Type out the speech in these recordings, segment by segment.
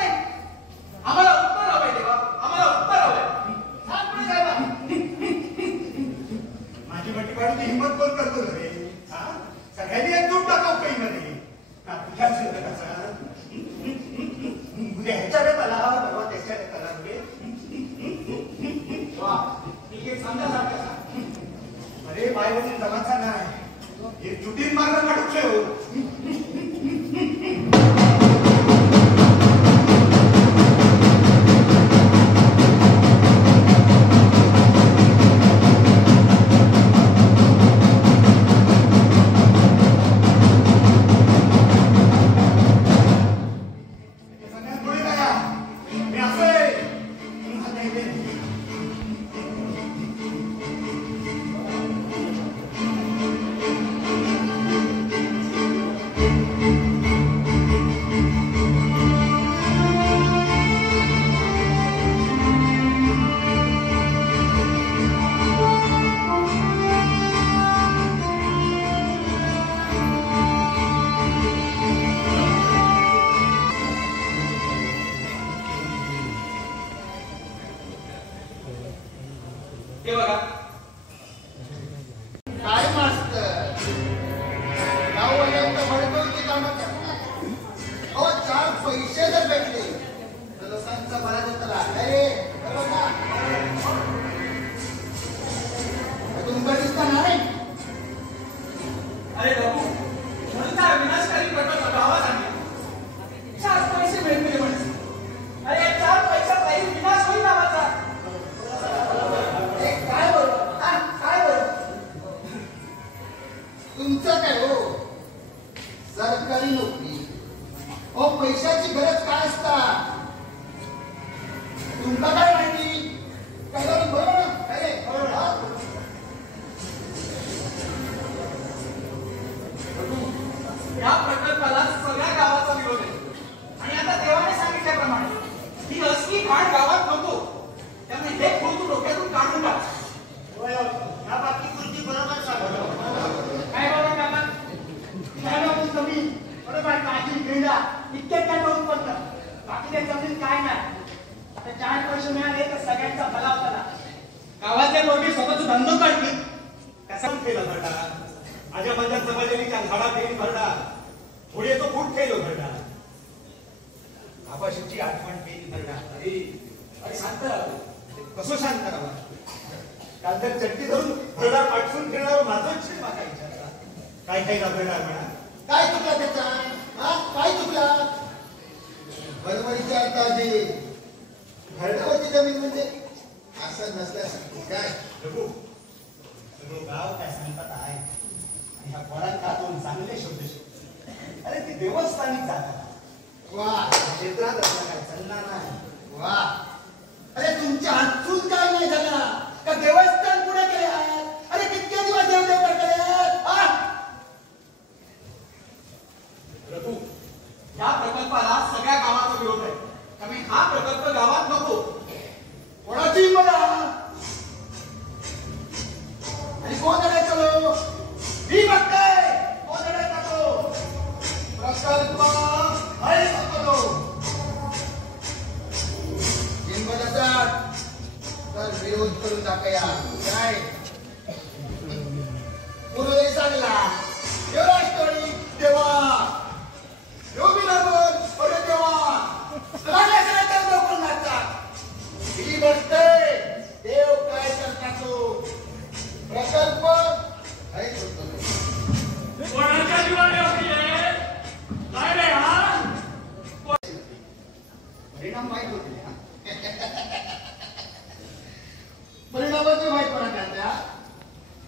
आम्हाला उत्तर हवंय देवा, आम्हाला उत्तर हवंय. सांग पुढे काय बा. हे बघा काय मास्तर गाववाल्यांत भडकवती कामं करतात. अहो 4 पैसे जर भेटले तर लोकांचा भला देतला. अरे बरोबर ना? तुमचा दिसता नाही. अरे बाबू म्हणून त्या विनाशकारी प्रकल्प गावात आणला. 4 पैसे मिळते म्हणजे अरे 4 पैशात काही विनाश होईल गावाचा. काय बरोबर काय बरोबर तुमचं काय हो सरकारी नोकरी. अहो पैशाची गरज काय असता तुमका काय माहिती. काय बरोबर ना? अरे बरोबर. या प्रकल्पाला सगळ्या गावाचा विरोध आहे आणि आता देवाने सांगितल्याप्रमाणे ही असली घाण गावात नको. त्यामुळे हे खोल तू डोक्यातून काढून टाक. या बाकी तुमची बरोबर सांगतो. काय बाबा काका काय बाबू कमी बरोबर काळजी घेऊया इतके काय होऊन पडतं. बाकी ते जमीन काय नाही. आता 4 पैसे मिळाले तर सगळ्यांचा भला होता. गावातल्या पोरगी स्वतःचा धंदो काढली कसा केला भरडा आजोबांच्या जबाबदारीच्या झाडात येईल भरडा पुढे तो फूट ठेलो भरडा आबाशीची आठवण केली भरडा. अरे अरे शांत कसं शांत राहा. काल तर चट्टी धरून भरडा पाठवून फिरणार माझं छे माका विचारला काय काय ना भरडा म्हणा. काय चुकला त्याचा. हा काय चुकला. बरोबर विचारता जे घरडावरची जमीन म्हणजे असं नसल्यासारखी काय. प्रभू सगळं गाव काय सांगतात आहे आणि ह्या पोरांना दोन चांगले शब्द शिकले. अरे ती देवस्थानिक जागा वा क्षेत्रात असं काय चालणार नाही. वा अरे तुमच्या हातून काय नाही झाला का देवस्थान पुढे केले आहात. अरे कितके दिवस देवदेव करतले आहात. प्रभू या प्रकल्पाला सगळ्या गावाचा विरोध आहे. त्यामुळे हा प्रकल्प गावात नको. कोणाची मला आणि कोण अडायचो मी बघताय. कोण अडायचो प्रकल्प आहे नको तर विरोध करून टाकूया. काय पूर्वी चांगला देवराष्ट्री देवा योगी लागून अरे देवा सगळ्या लोक नाचतात. ही बघते देव काय करतात. प्रकल्प आहे कोणाच्या जीवाने काय रे हा परिणाम माहित होते. परिणामाचे माहित पडा करता.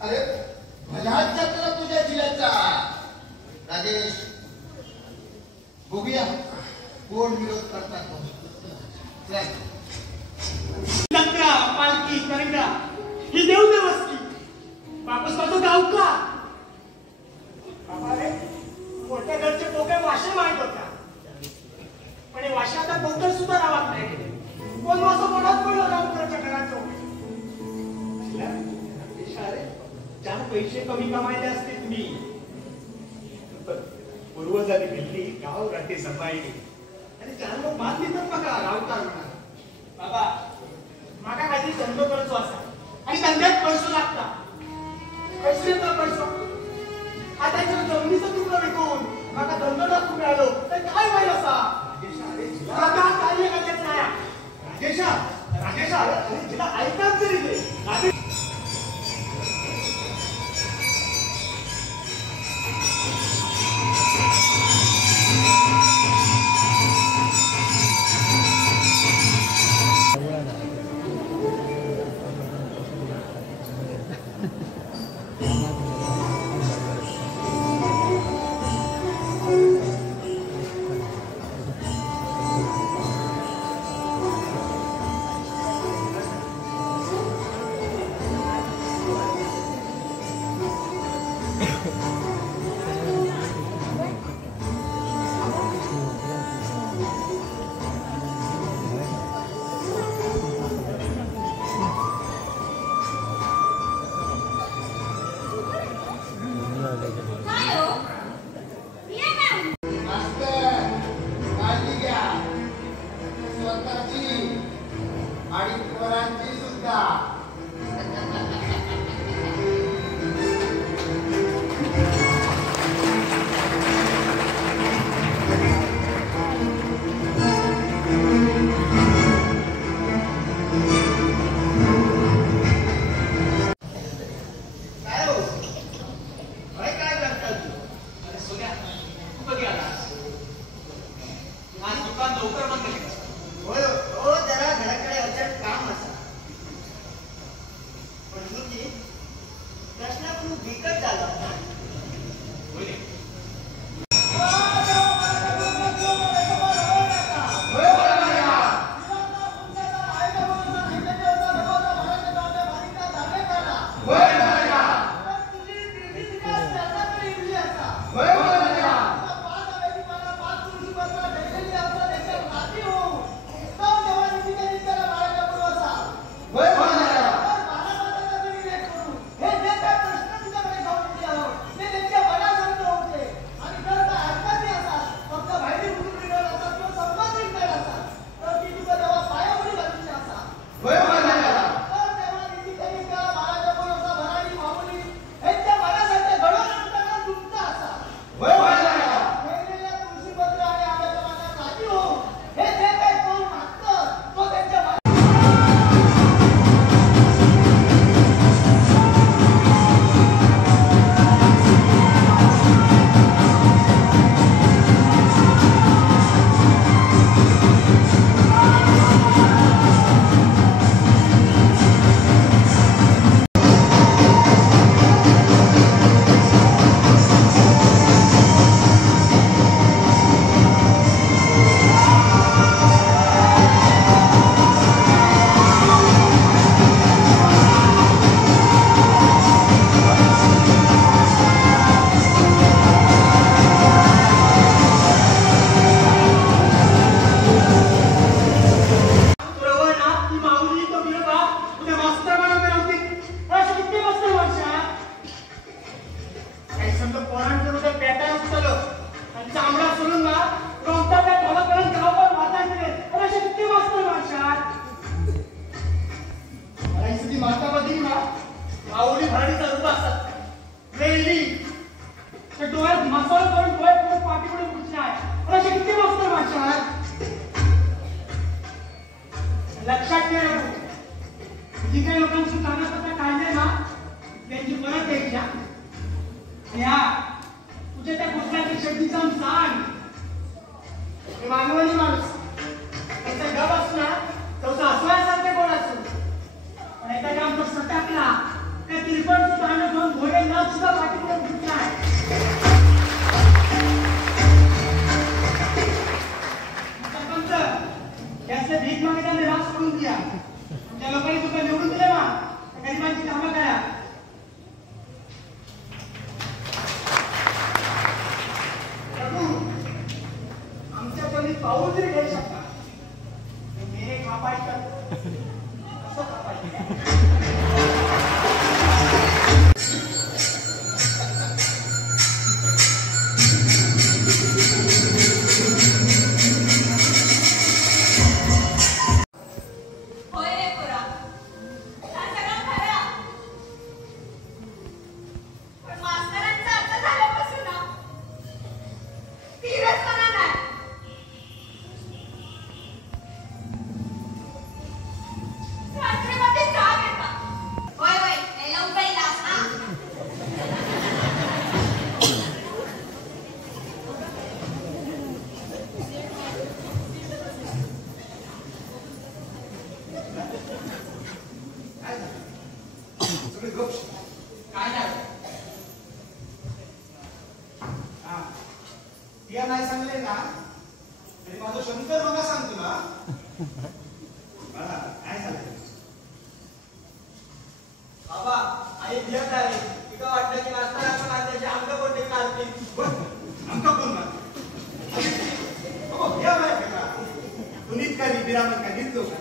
अरे भलाच जत्रा तुझ्या जिल्ह्याचा. राजेश बघूया कोण विरोध करतात. जत्रा पालखी करंगा ही देवदेवस्ती वापस करतो गाव का. बाबा रे मोठ्या घरचे पोके वाशे माहित होता पण हे वाशे आता पोकर सुद्धा नावात नाही. कोण वासो कोणाच पडलो गावकरच्या घराचं. 4 पैसे कमी कमायले असते तुम्ही. पूर्वजांनी मिळली गाव राहते सफाई आणि 4 लोक बात देतात बघा गावकार म्हणा. बाबा माका काहीतरी धंदो करतो असा आणि धंद्यात पैसे लागता. पैसे तर पैसा आता जर जमिनीचं तुकडं विकून माका धंदो टाकून मिळालो तर काय होईल असा. माका कार्य करायचं नाही. राजेशा तिला ऐकाच तरी दे. आणि पोरांची सुद्धा लक्षात ठेव जी काही लोकांची कागदपत्र काढले ना त्यांची परत द्यायच्या आणि हा तुझ्या त्या कुठल्याच्या शेती जाऊन सांग हे मानवानी माणूस त्याचा गप असला तर असल्यासारखे कोण असू पण एखाद्या आमचा सटाकला त्या तिरपणचं तांडव घेऊन घोडे न सुद्धा पाठीपुढे फुटला आहे त्याचे भीक मागायचा राग सोडून द्या त्या लोकांनी तुला निवडून दिले ना गरिबांची कामं करा आमच्या कोणी पाऊल तरी घेऊ शकता मेरे कापायचं कसं कापायचं नाही सांगले ना तरी माझा शंकर मला सांगतो ना काय झालं बाबा आई भियत आहे तिथं वाटलं की नाचताना नाचायचे अंग कोणते काढतील आमका कोण तुम्हीच काय बिरामत काय घेतलो का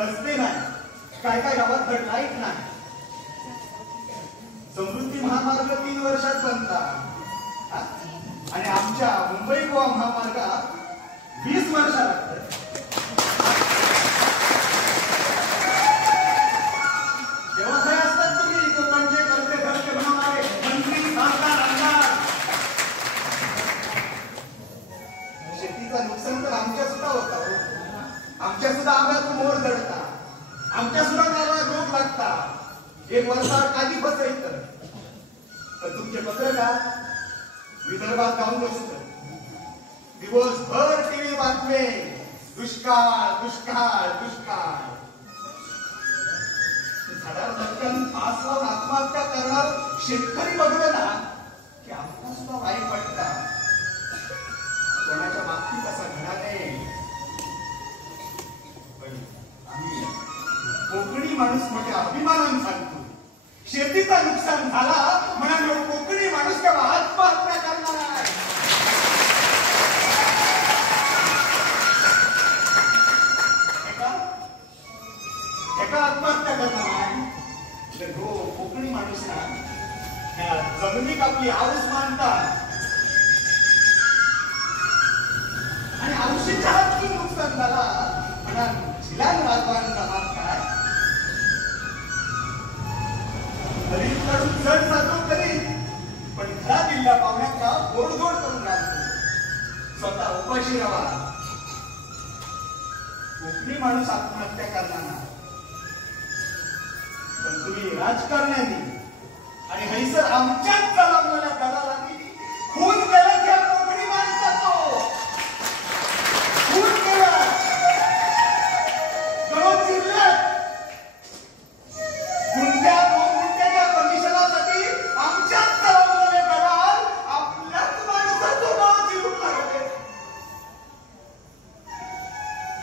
रस्ते नाही काय काय गावात लाईट नाही समृद्धी महामार्ग 3 वर्षात बनता आणि आमच्या मुंबई गोवा महामार्गात 20 वर्ष लागतात व्यवसाय असतात तुम्ही कोकणचे करते धरते म्हणणारे मंत्री खासदार आमदार शेतीचं नुकसान तर आमच्या सुद्धा होता आमच्या सुद्धा आंब्यातून मोर जडता आमच्या सुद्धा गावाला रोग लागता एक वर्षात काधी बसायचं पण तुमचे पत्रकार विदर्भात जाऊन बसत दिवसभर टीव्ही बातमे दुष्काळ दुष्काळ दुष्काळ झाडावर धक्क्यानं फास लावून आत्महत्या करणार शेतकरी बघलं ना की आम्हाला सुद्धा वाईट वाटतं कोणाच्या बाबतीत असा घडा नाही आम्ही कोकणी माणूस मोठ्या अभिमानानं सांगतो शेतीचं नुकसान झाला म्हणून कोकणी माणूस केव्हा शिकारातून नुकसान झाला म्हणा झिलान राजवारांचा मात काय कडून जड साजू करी पण घरात इल्ल्या पाहुण्याचा गोडधोड करून राहतो स्वतः उपाशी राहा कोकणी माणूस आत्महत्या करणार नाही पण तुम्ही राजकारण्याने आणि हैसर आमच्याच जबाबदाऱ्या दराला खून केला त्या कोकणी माणसाचो खून केला गळून चिरल्यात गुंठ्या 2 गुंठ्याच्या कमिशनासाठी आमच्याच जबाबदाऱ्या दराल आपल्याच माणसाचो गळून चिरून लागले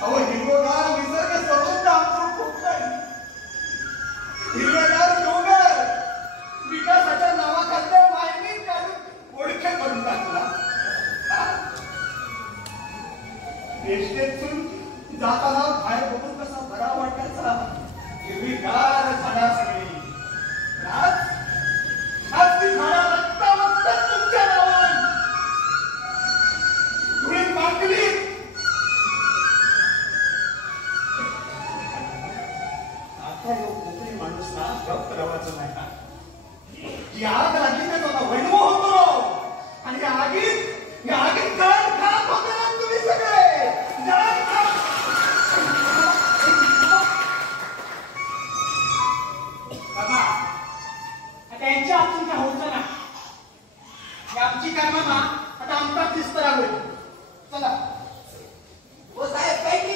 अहो हिरवगार निसर्ग समृद्ध आमचं कोकण हिरवेगार डोंगर विकासाच्या नावाखाली मायनिंग काढून ओळखे करून टाकला एसटेतून जाताना बाहेर बघून कसा बरा वाटायचा हिरवीगार झाडा सगळी आज ती झाडा रक्ता तुमच्या नावान धुळीत मागली आता यो कोकणी माणूस ना गप्प रवायचं नाही का की आग लागली तर तो वैभव होतो आणि या आगीत जळ खात होते ना तुम्ही सगळे जळ बाबा त्यांच्या हातून काय होतं ना ही आमची काय मामा आता आमचाच विस्तार होईल चला ओ साहेब काय की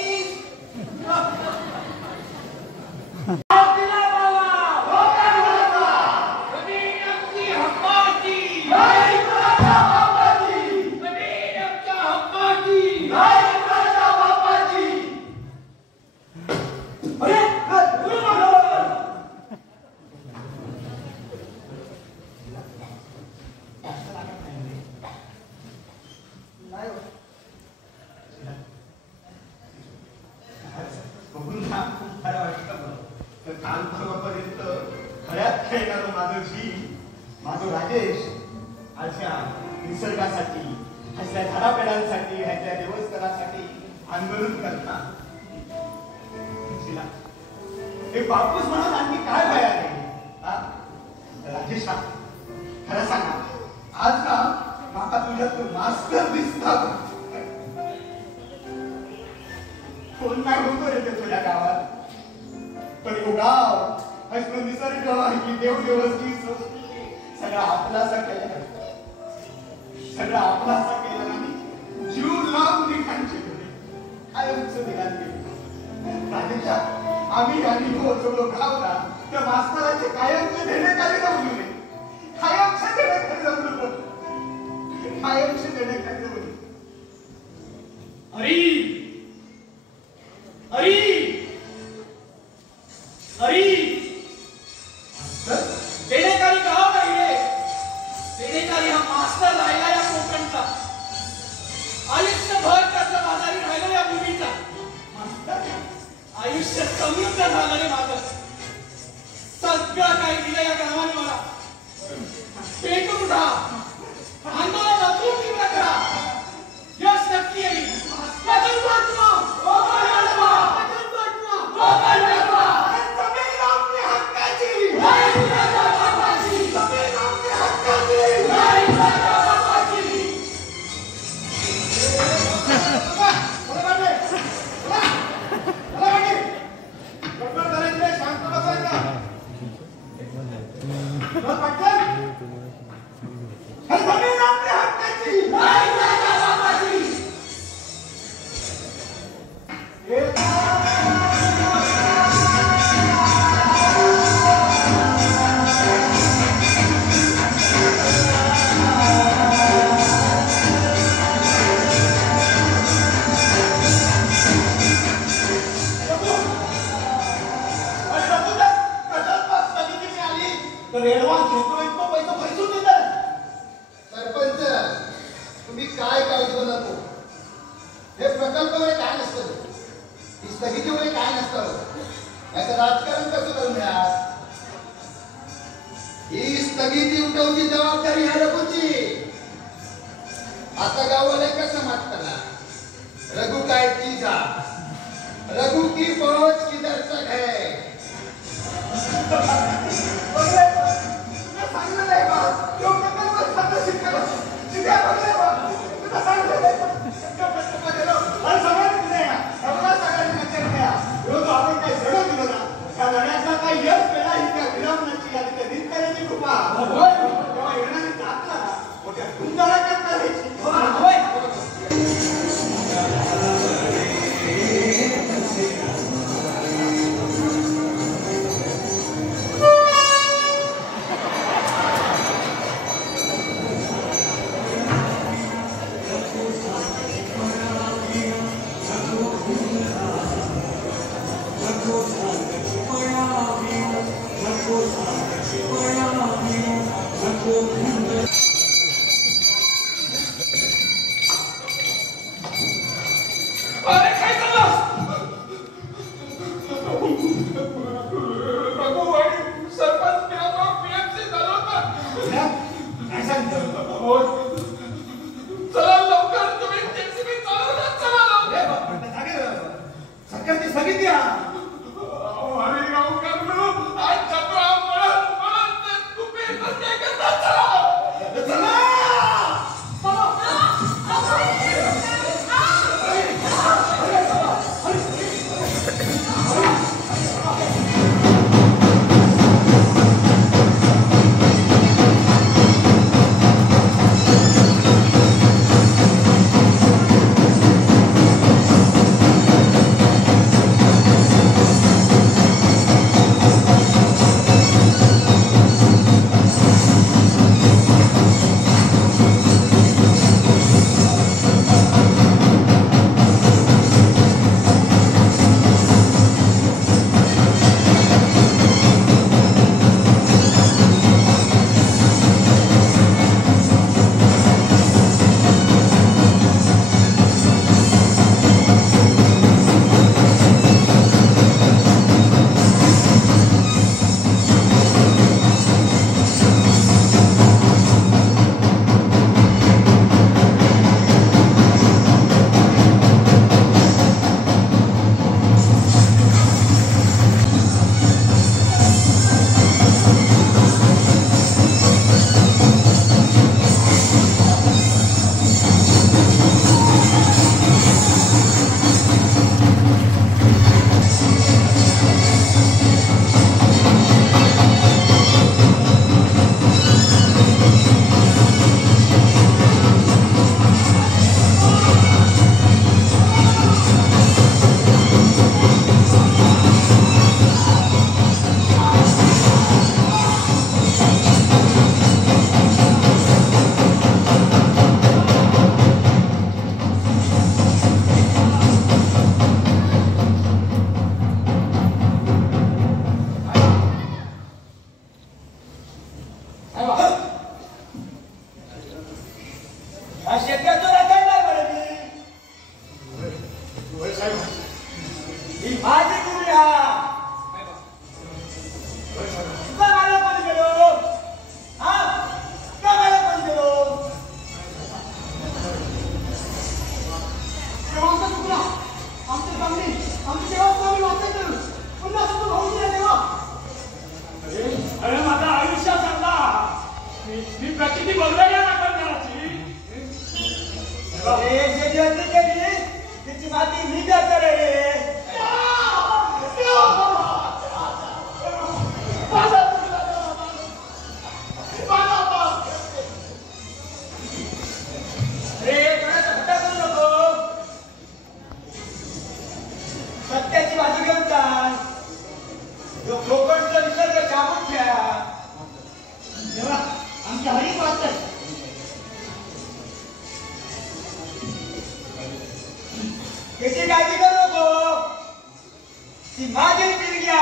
माझो राजेश अशा निसर्गासाठी ह्याच्या झाडापेडांसाठी ह्याच्या देवस्थानासाठी आंदोलन करतात हे बापूस म्हणून आणखी काय भया नाही राजेश खरं सांगा आज ना माका तुझ्यात मास्तर दिसता कोण काय होतो रे ते तुझ्या गावात पण यो गाव असं निसर्ग ही देवदेवची सगळा आपलासा केला सगळा आपलासा केला आणि जीव लावून लिखाणचे आयुष्य दिलान केले राजेशा आम्ही आणि हो सगळं गाव ना त्या मास्तराचे कायमचे देण्याखाली जाऊन गेले कायमचे देण्याखाली जाऊन गेलो कायमचे देण्याखाली जाऊन हरी हरी हरी देणेकारी गाव नाही रे देणेकारी हा मास्तर राहिला या कोकणचा आयुष्यभर त्याचा बाजारी राहिला या भूमीचा आयुष्य समृद्ध झालं रे माझं सगळं काही दिलं या गावाने मला पेटून राहा आंदोलन अजून तीव्र करा यश नक्की येईल आता गावाला कसं मागताना रघु हा शेतकऱ्याचं रचण नाही पडली ही माझी गुरु का मला पण गेलो हा का मला पण गेलो आमचा चुकला आमची चांगली आमची जबाबदारी वाचायचं पुन्हा सुद्धा भाऊ दिला देवा अरे माझा आयुष्य सांगा मी प्रतिती बोललो या नाकारणाराची जे जयंती केली तिची माती मी करतो रे सत्याची बाजू घेऊन चाल जो कोकणचा निसर्ग शाबूत ठेवा देवा आमच्या हरी वाचताय त्याची काळजी करू नको ती माझी पिढी घ्या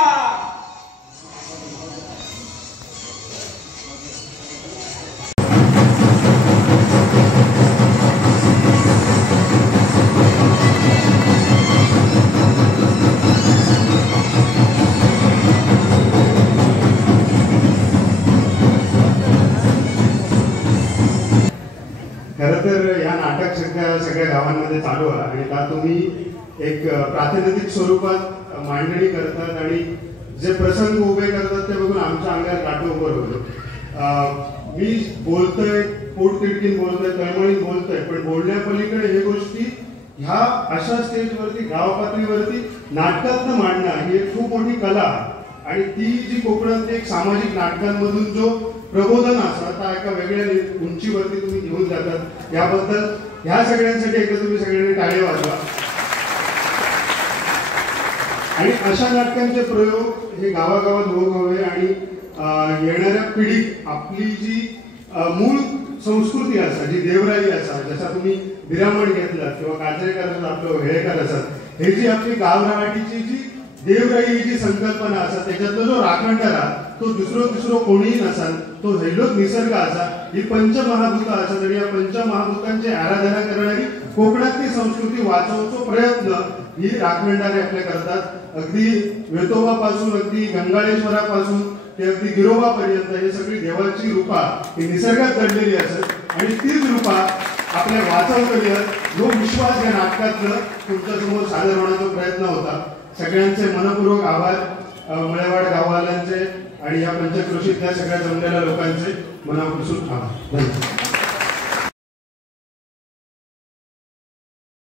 खरं तर या नाटक सगळ्या गावांमध्ये चालू आहे आणि त्यात तुम्ही एक प्रातिनिधिक स्वरूपात मांडणी करतात आणि जे प्रसंग उभे करतात ते बघून आमच्या अंगात काटे उभं होतं. मी बोलतोय पोटतिडकीन बोलतोय तळमळीत बोलतोय पण बोलण्यापलीकडे हे गोष्टी ह्या अशा स्टेजवरती गाव पातळीवरती नाटकातनं मांडणं ही एक खूप मोठी कला आणि ती जी कोकणात एक सामाजिक नाटकांमधून जो प्रबोधन असतात त्या एका वेगळ्या उंचीवरती तुम्ही घेऊन जातात याबद्दल ह्या सगळ्यांसाठी एकदा तुम्ही सगळ्यांनी टाळे वाजवा. आणि अशा नाटकांचे प्रयोग हे गावागावात होत हवे आणि येणाऱ्या पिढीत आपली जी मूळ संस्कृती असा जी देवराई असा जसा तुम्ही बिरामण घेतलात किंवा काजरेकर असत आपलं हेळेकर असत हे जी आपली गावराहाटीची जी देवराई जी संकल्पना असा त्याच्यातला जो राखणदारा तो दुसरो कोणीही नसाल तो हेलोच निसर्ग असा ही पंचमहाभूत असत आणि या पंचमहाभूतांची आराधना करणारी कोकणातली संस्कृती वाचवतो प्रयत्न ही राखणदारे आपले करतात. अगदी वेतोबापासून अगदी गंगाळेश्वरापासून ते अगदी गिरोबापर्यंत हे सगळी देवाची रूपा ही निसर्गात दडलेली असत आणि तीच रूपा आपल्या वाचवलेली जो विश्वास या नाटकातलं तुमच्यासमोर सादर होण्याचा प्रयत्न होता. सगळ्यांचे मनपूर्वक आभार मळेवाड गाववाल्यांचे आणि या पंचक्रोशीतल्या सगळ्या जमलेल्या लोकांचे मनापासून आभार. धन्यवाद.